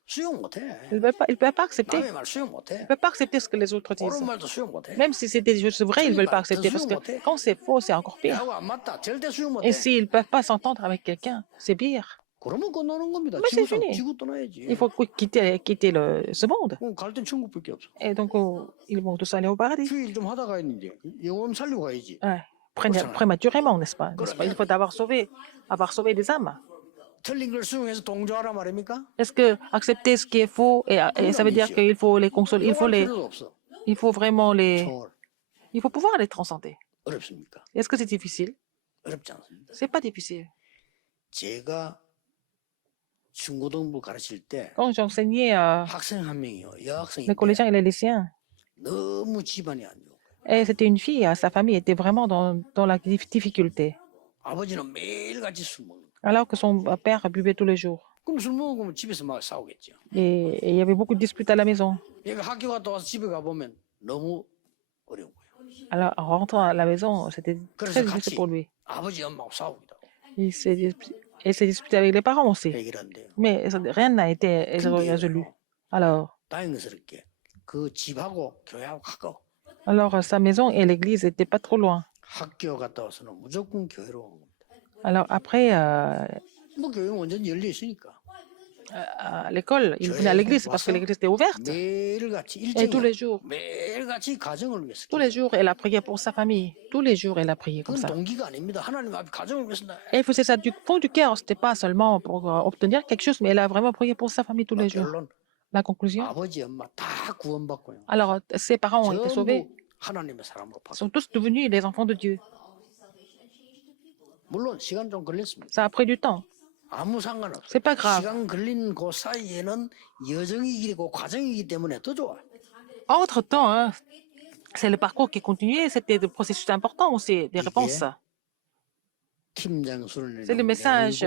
수용 못해. Ils ne peuvent pas accepter. 남의 말 수용 못해. Ils ne peuvent pas accepter ce que les autres disent. 옳은 말도 수용 못해. Même si c'est des choses vraies, ils ne veulent pas accepter. Parce que quand c'est faux, c'est encore pire. 나하고 안 맞다. 절대 수용 못해. Et s'ils ne peuvent pas s'entendre avec quelqu'un, c'est pire. 그러면 끝나는 겁니다. Mais c'est fini. 지구 떠나야지. Il faut quitter ce monde. 갈땐 천국밖에 없어. Et donc, ils vont tous aller au paradis. 주일 좀 하다 가야지. 영혼 살리고 가야지. Ouais. Prématurément, n'est-ce pas? Il faut avoir sauvé des âmes. 틀린 걸 수용해서 동조하라 말입니까? Est-ce que accepter ce qui est faux et ça veut dire qu'il faut les consoler, 필요도 없어. il faut vraiment 초월. il faut pouvoir les transcender. 어렵습니까? Est-ce que c'est difficile? 어렵지 않습니다. C'est pas difficile. 제가 중고등부 가르칠 때 Quand j'enseignais 학생 한 명이요. les 여학생인데 collégiens et les lycéens, 너무 집안이 안 좋고 et c'était une fille, sa famille était vraiment dans la difficulté, 아버지는 매일같이 술 먹는 거예요. alors que son père buvait tous les jours. 그럼 술 먹으면 집에서 막 싸우겠죠. Et il y avait beaucoup de disputes à la maison. 얘가 학교 갔다 와서 집에 가보면 너무 어려운 거예요. Alors, en rentrant à la maison, c'était très 그래서 difficile 같이 pour lui. 아버지 엄마하고 싸우기도 하고 Il s'est disputé avec les parents aussi. 해결한대요. Mais rien n'a été résolu. Alors, 다행스럽게 그 집하고 교회하고 가까워. sa maison et l'église n'étaient pas trop loin. 학교 갔다 와서는 무조건 교회로 온 겁니다. Alors après, 뭐 교회는 완전히 열려 있으니까 à l'école, il venait à l'église parce que l'église était ouverte. 매일같이 Et tous 일정이 les jours, 매일같이 가정을 위해서 tous les jours, elle a prié pour sa famille. Tous les jours, elle a prié comme 그건 ça. 동기가 아닙니다. 하나님 앞에 가정을 위해서 Et elle faisait ça du fond du cœur. C'était pas seulement pour obtenir quelque chose, mais elle a vraiment prié pour sa famille tous les jours. 결론 La conclusion. 아버지 엄마 다 구원받고요. Alors, ses parents ont été sauvés. 전부 하나님의 사람으로 Ils 바뀌어. sont tous devenus les enfants de Dieu. 물론 시간 좀 걸렸습니다. Ça a pris du temps. 아무 상관없어요. C'est pas grave. 시간 걸린 그 사이에는 여정이 길고 과정이기 때문에 더 좋아요. Entre-temps, hein, c'est le parcours qui continuait. C'était des processus importants aussi, des réponses. 팀장 수련회 C'est le message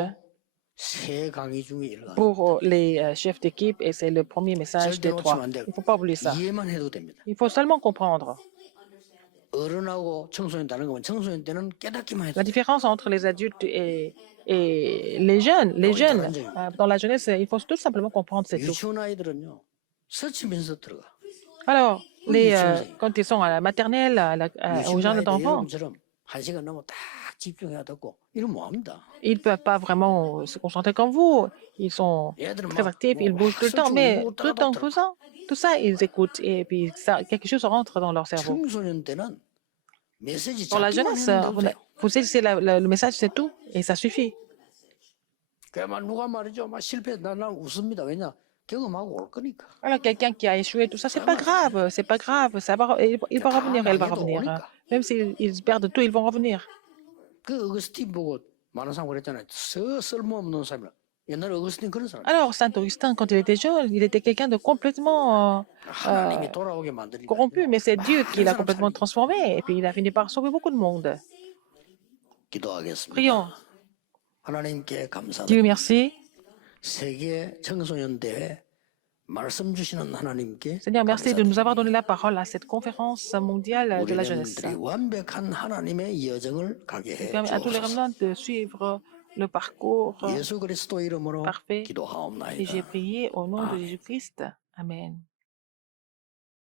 세 강의 중에 1강입니다. pour les chefs d'équipe et c'est le premier message des 절대 trois. 놓치면 안 돼요. Il ne faut pas oublier ça. 이해만 해도 됩니다. Il faut seulement comprendre 어른하고 청소년 다른 거면 청소년 때는 깨닫기만 해도 la 돼요. différence entre les adultes et les jeunes. Les jeunes, dans la jeunesse, il faut tout simplement comprendre, c'est tout. 유치원 아이들은요 서치면서 들어가. Alors, Oui, quand ils sont à la maternelle, au 유치원 jardin 아이들 d'enfants, 여러분처럼 1시간 넘어 딱 집중해야 듣고 이러면 뭐합니다. ils ne peuvent pas vraiment se concentrer comme vous. Ils sont 얘들은 très 막 actifs, ils bougent tout le temps, mais tout en faisant tout ça, ils écoutent et puis ça, quelque chose rentre dans leur cerveau. 청소년 때는 메시지 Pour la 잡기만 jeunesse, 했는데도 돼요. vous saisissez le message, c'est tout, et ça suffit. 그만 누가 말이죠. 막 실패 난 웃습니다. 왜냐 경험하고 올 거니까. Alors, quelqu'un qui a échoué, tout ça, c'est pas grave, ça va, il va revenir, elle va revenir. Même s'ils perdent tout, ils vont revenir. 그 어거스틴 보고 많은 사람 그랬잖아요. 쓸모없는 사람이라. 옛날에 어거스틴 그런 사람. Alors, Saint Augustin, quand il était jeune, il était quelqu'un de complètement 하나님이 돌아오게 만드니까. corrompu, mais c'est Dieu qui l'a complètement transformé, et puis il a fini par sauver beaucoup de monde. 기도하겠습니다. Prions. 하나님께 감사드립니다. Dieu merci. 세계 청소년 대회 말씀 주시는 하나님께 Seigneur, merci de nous avoir donné la parole à cette conférence mondiale de 우리 la jeunesse. 렘들이 완벽한 하나님의 여정을 가게 해 Permet à tous les 주옵소서. remnants de suivre le parcours 예수 그리스도 이름으로 parfait. Et 기도하옵나이다. j'ai prié au nom de Jésus-Christ. Amen.